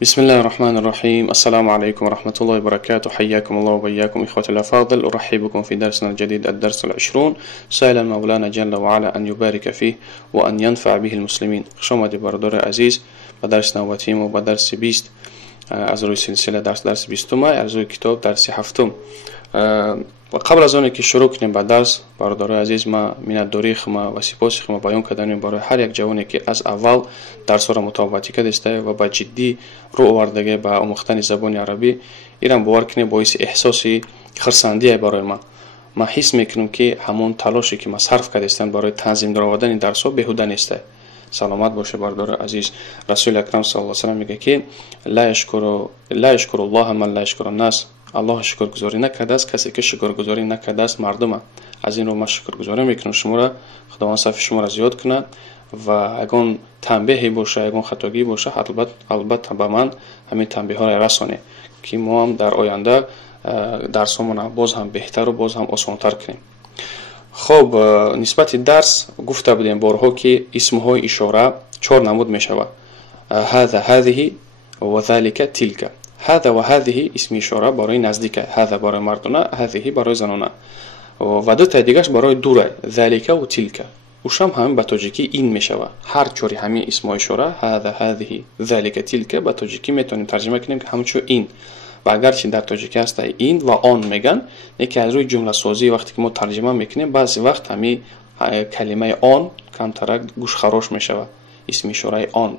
بسم الله الرحمن الرحيم. السلام عليكم ورحمة الله وبركاته. حياكم الله وبياكم إخوة الأفاضل. أرحب بكم في درسنا الجديد الدرس 20، سائلا مولانا جل وعلا أن يبارك فيه وأن ينفع به المسلمين. شما دي بردار عزيز بدرس نواتيم وبدرس 20 از روی سلسله درس 20 از روی کتاب درس 7. و قبل از آنکه شروع کنیم به درس، برادرای عزیز، ما منتداری خما و سپاس خما بیان کردیم برای هر یک جوانی که از اول درس را مطابقت کرده و با جدی رو آوردگی به آموختن زبان عربی. ایران باور کنیم باعث احساسی خرسندی برای ما حس میکنم که همون تلاشی که ما صرف کردیم برای تنظیم آوردن درس ها بیهوده نیست. سلامت باشه برادر عزیز. رسول اکرم صلی الله علیه و سلم میگه که لا یشکر الله من لا یشکر الناس. الله شکرگزاری نکرده است کسی که شکرگزاری نکرده است مردم. از این رو ما شکرگزاری میکنم شما را، خداوند صف شما را زیاد کنه و اگر تنبیهی باشه، اگر خطاگی باشه، البته به من همین تنبیه ها را رسانه که ما هم در آینده درسمون باز هم بهتر و باز هم آسان‌تر کنیم. خب، نسبت درس گفته بودیم بارها که اسمهای اشاره 4 نمود میشود: هذا، هذه و ذلك، تلك. هذا و هذه اسم اشاره برای نزدیک، هذا برای مردانه، هذه برای زنانه و دو تا دیگه‌اش برای دوره، ذلك و تلك. اوشم همین به تاجیکی این میشود. هر چوری همین اسمهای اشاره هذا، هذه، ذلك، تلك به تاجیکی میتونیم ترجمه کنیم که همونجور این. و اگرچه در تاجیکی هست این و آن میگن، یکی از روی جمله سازی وقتی که ما ترجمه میکنیم بعضی وقت همین کلمه آن کمتر گوش خراش میشود، اسم اشاره آن.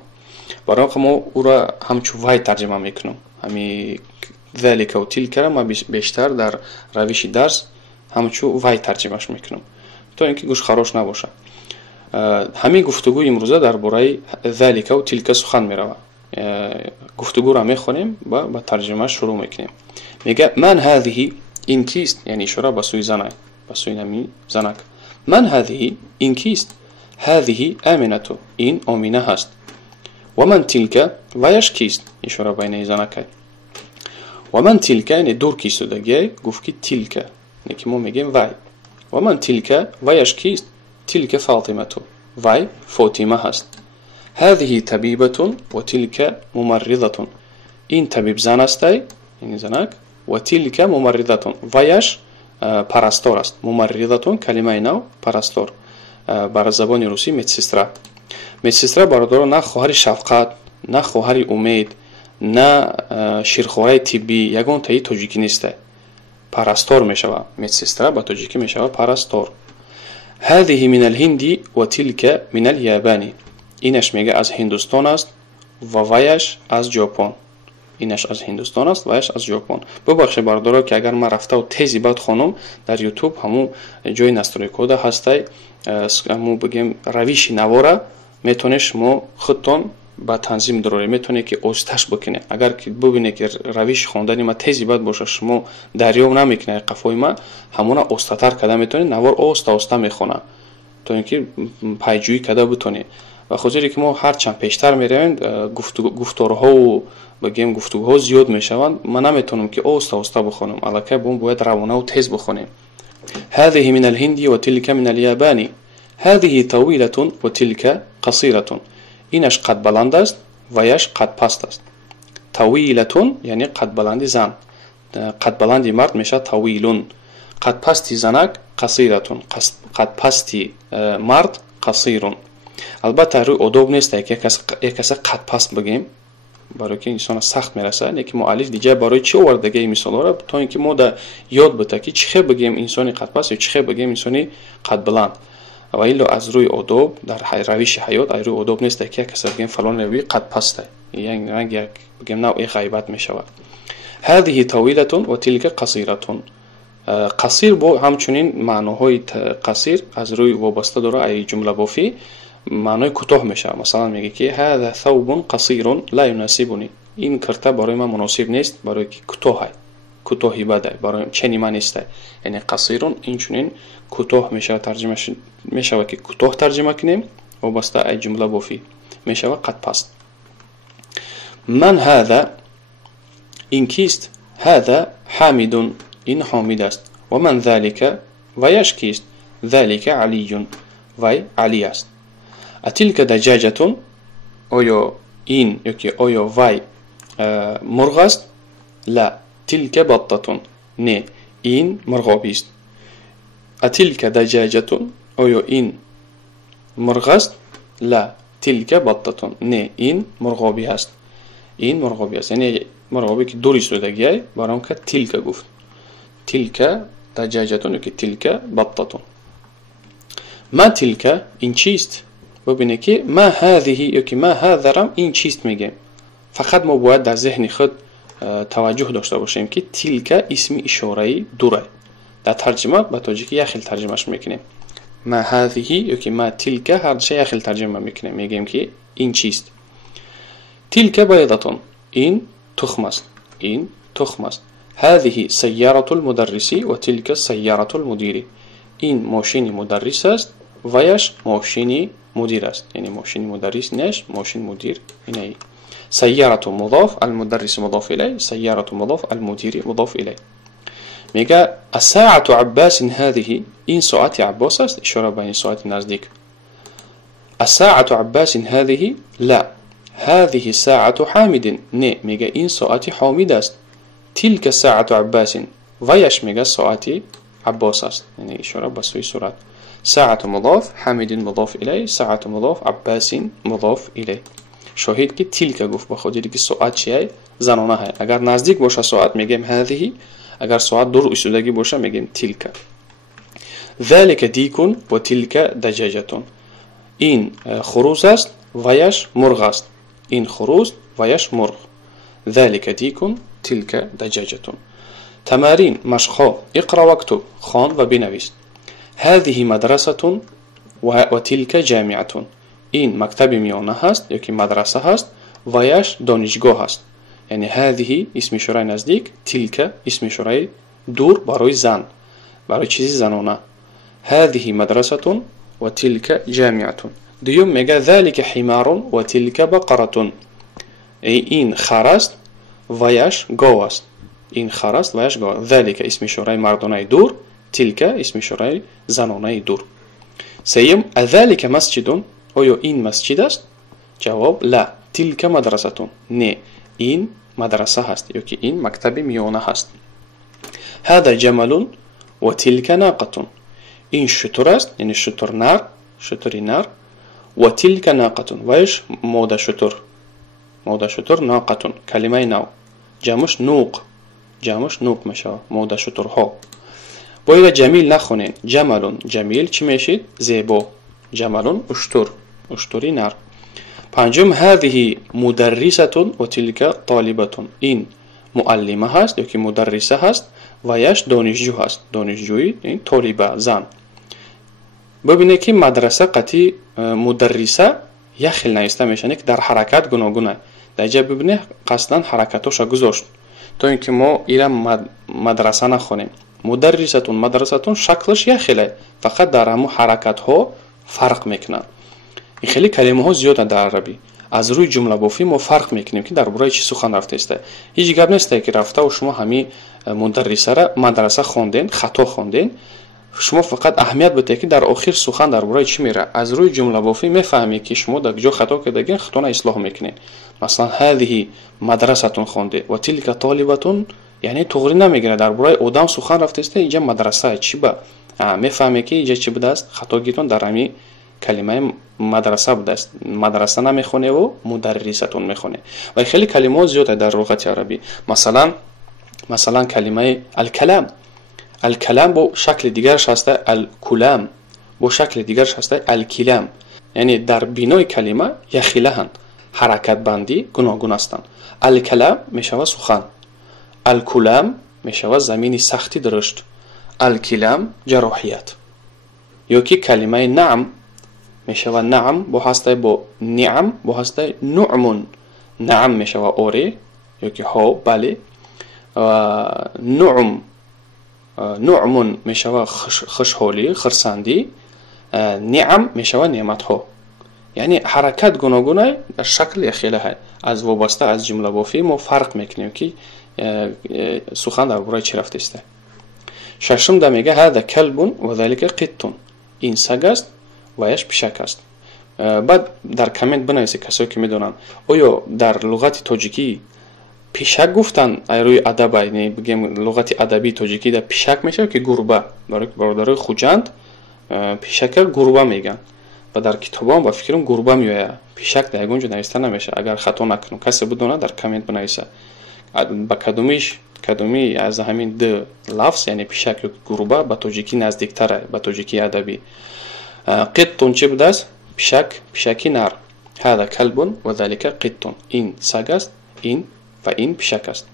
برای ما او را همچون وای ترجمه میکنم. همین ذلك و تلك را ما بیشتر در روش درس همچون وای ترجمهش میکنم تا اینکه گوش خراش نباشه. همین گفتگو امروزه درباره ذلك و تلك سخن میرود. گفتگو را میخونیم و با ترجمه شروع میکنیم. میگه من هذه، این کیست؟ یعنی اشاره به سوی زنه، به سوی نمی زنک. من هذه، این کیست؟ هذه آمنه، این آمینه هست. و من تلک، ویش کیست؟ اشاره به این زنک. و من تلک یعنی دور کیست دیگه، گفت که تلک یعنی که ما میگیم وی. و من تلک، ویش کیست؟ تلک فاطمه، وی فاطمه هست. هذه طبيبة و تلك ممرضة. این طبیب زن است، این زنک، و تلك ممرضة، ویش پرستار است. ممرضة کلمه نو پرستار، بر زبان روسی مدسسترا. مدسسترا برادر نه خواهر شفقت، نه خواهر امید، نه شیرخواره طبی، یگان تایی تاجیکی نیست. پرستار میشود. مدسسترا با تاجیکی میشود پرستار. هذه من الهند و تلك من اليابان. اینش میگه از هندوستان است و ویش از ژاپن. اینش از هندوستان است و ویش از ژاپن. ببخشید برادرها که اگر من رفته و تیزی بد خانم در یوتیوب همون جای نستروی کوده هسته، همون بگیم روش نواره میتونه شما خودتان با تنظیم داره، میتونه که اوستش بکنه. اگر که ببینه که روش خواندن ما تیزی بد باشه، شما دریاب نمیکنه قفای ما، همون اوستاتر کده میتونه نوار اوستا میخونه تا اینکه پیجویی کده بتونه. و خاطری که ما هر چند پیشتر میرویم گفتارها و بگیم گفتگوها زیاد میشوند، من نمیتونم که اوستا بخونم، البته باید روانه و تیز بخونیم. هذه من الهند و تلك من اليابان. هذه طويلة و تلك قصيرة. اینش قد بلند است و یش قد پست است. طويلة یعنی قد بلند زن، قد بلند مرد میشه طویل. قد پستی زنک قصیرة، قد پستی مرد قصیر. البته روی ادب نیست یک کسی قد پست بگیم، برای که انسان سخت میرسه. یکی مؤلف دیگه برای چی آوردگی مثال را تا اینکه ما در یاد بده که چه بگیم انسانی قد پست یا چه بگیم انسانی قد بلند. و ایلا از روی ادب در روش حیات از روی ادب نیست که کسی بگیم فلان روی قد پسته، یعنی رنگ یک بگیم نوع غیبت میشود. هذه طویلة و تلك قصیرة. قصیر با همچنین معناهای قصیر از روی وابسته داره. ای جمله بافی معنای کوتاه میشه. مثلا میگه که هذا ثوب قصیر لا يناسبني. این کرته برای من مناسب نیست، برای که کوتاه، کوتاهی بده، برای چنین من نیست. یعنی قصیر این چنین کوتاه میشه. ترجمه میشه که کوتاه ترجمه کنیم وابسته ای جمله بافی میشه قد پست. من هذا، این کیست؟ هذا حامد، این حامد است. و من ذلك، ویش کیست؟ ذلك علی، وی علی است. اتلك دجاجة، آیا این یا که آیا وی مرغ است؟ لا. تلك بطة. نه، این مرغابی است. اتلك دجاجة؟ آیا این مرغ است؟ لا. تلك بطة. نه، این مرغابی است. این مرغابی است. یعنی مرغابی که دوری سودگیه برام که تلك گفت. تلك دجاجة که تلك بطة. ما تلك؟ این چیست؟ ببینه که ما هذه یا که ما هذا رم این چیست میگه. فقط ما باید در ذهن خود توجه داشته باشیم که تلك اسم اشاره‌ای دوره. در ترجمه به تاجیکی یک خیل ترجمهش میکنیم. ما هذه یا که ما تلك هر دو یک خیل ترجمه میکنیم. میگیم که این چیست. تلك بيضة. این تخم است. این تخم است. هذه سيارة المدرس و تلك سيارة المدير. این ماشین مدرس است و یش ماشین مدیر است. یعنی ماشین مدرس نش ماشین مدیر اینه. سيارة مضاف، المدرس مضاف إليه، سيارة مضاف، المدير مضاف إليه. میگه الساعة عباس هذه. این ساعت عباس است. اشاره به این ساعت نزدیک. الساعة عباس هذه؟ لا. هذه ساعة حامد. نه، میگه این ساعت حامد است. تلك ساعة عباس. ویش میگه ساعت عباس است. یعنی اشاره به سوی صورت. ساعة مضاف، حامد مضاف إليه، ساعة مضاف، عباس مضاف إليه. شاهد که تلك گفت به خاطر که ساعت چیه؟ زنانه های. اگر نزدیک باشه ساعت میگیم هذه، اگر ساعت دور ایستادگی باشه میگیم تلك. ذلك دیک و تلك دجاجة. این خروس است و یش مرغ است. این خروس و یش مرغ. ذلك دیک تلك دجاجة. تمارین مشق‌ها. اقرا واکتب. خوان و بنویس. هذه مدرسة و تلك جامعة. این مکتب میانه هست یا که مدرسه هست و یش دانشگاه هست. یعنی هذه اسم اشاره نزدیک، تلك اسم اشاره دور برای زن، برای چیزی زنانه. هذه مدرسة و تلك جامعة. دیوم میگه ذلك حمار و تلك بقرة. این خر است و یش گاو است. این خر است و یش گاو. ذلك اسم اشاره مردانه دور، تلك اسم اشاره زنانه دور. سیم ذلك مسجد. آیا این مسجد است؟ جواب لا. تلك مدرسة. نه، این مدرسه هست یا که این مکتب میانه هست. هذا جمل و تلك ناقة. این شتر است، یعنی شتر نر، شتری نر. و تلك ناقة. ویش ماده شتر. ماده شتر ناقة. کلمه نو. جمعش نوق. جمعش نوق میشه. ماده شترها. باید جمیل نخونین. جمل جمیل چی میشید؟ زیبا. جمل اشتر. اشتری نر. پنجم هذه مدرسة و تلك طالبة. این معلمه هست یا که مدرسه هست و یش دانشجو هست. دانشجوی این طالبه زن. ببینید که مدرسه قطعی مدرسه یک خیل نیسته میشنه که در حرکت گوناگونه. در اینجا ببینید قصدا حرکتاش گذاشت تا اینکه ما ایران مدرسه نخونیم. مدرسه مدرسه شکلش یک خیله، فقط در همون حرکت ها فرق میکنه. این خیلی کلمه ها زیاده در عربی. از روی جمله بافی ما فرق میکنیم که درباره چی سخن رفته است. هیچ گپ نیست که رفته و شما همین مدرسه را مدرسه خواندین، خطا خواندین. شما فقط اهمیت بده که در آخر سخن درباره چی میره. از روی جمله بافی میفهمی که شما در کجا خطا کردین، خطا را اصلاح میکنین. مثلا هذه مدرسه خونده و تلك طالبه، یعنی توغری نمیگیره درباره آدم سخن رفته است. اینجا مدرسه چی با میفهمی که اینجا چی بوده است. خطا گیتون در همین کلمه مدرسه بوده است. مدرسه نمیخونه و مدرسه میخونه. و خیلی کلمات زیاده در لغت عربی. مثلا کلمه الکلام. الکلام با شکل دیگرش هسته الکلام، با شکل دیگرش هسته الکلام. یعنی در بینای کلمه یخیلهن، حرکت بندی گوناگون هستند. الکلام میشود سخن، الکلام میشود زمینی سختی درشت، الکلام جراحیت. یا که کلمه نعم میشود نعم با هسته با نعم با هسته نعم. نعم میشود آره یا که ها بله. نعم میشود خوشحالی خرسندی. نعم میشود نعمت ها. یعنی حرکت گوناگونه در شکل خیلی های از وابسته از جمله بافی ما فرق میکنیم که سخن درباره چی رفته است. ششم دا میگه هذا کلب و ذلك قط. این سگ است و یش پشک است. بعد در کامنت بنویسید کسایی که میدونن آیا در لغت تاجیکی пишак гуфтан рӯи адаб, яъне бигем луғати адабии тоҷикида пишак мешавад ки гурба. Барои ки бародарои хуҷанд пишака гурба меган ва дар китобам ба фикрам гурба меояд. Пишак дар ягон ҷо нависта намешавад. Агар хато накунам, касе бидонад дар коммент бинависа ба кадоми аз ҳамин ду лафз, яъне пишак ё гурба ба тоҷикӣ наздиктара, ба тоҷикии адабӣ. қиттун чӣ будааст? Пишак, пишаки нар. ҳада калбун ва залика қиттун. Ин саг аст, ин ва ин пишак аст.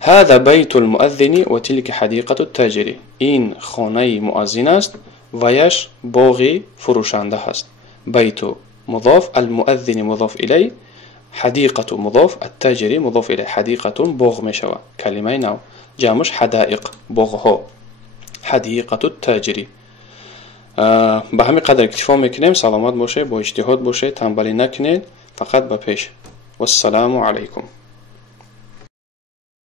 ҳада байтул муаззини ва тилка ҳадиқату таҷири. Ин хонаи муаззин аст ва яш боғи фурӯшанда ҳаст. Байту мудоф, ал-муаззини мудоф илай, ҳадиқату мудоф, ат-таҷири мудоф илай. Ҳадиқатун боғ мешавад. Калимаи нав. Ҷамъуш ҳадаиқ, боғҳо. ҳадиқату таҷири. ба ҳамин қадр иктифо мекунем. саломат бошед, бо иҷтиҳод бошед, танбалӣ накунед, фақат ба пеш. вассаламу алайкум.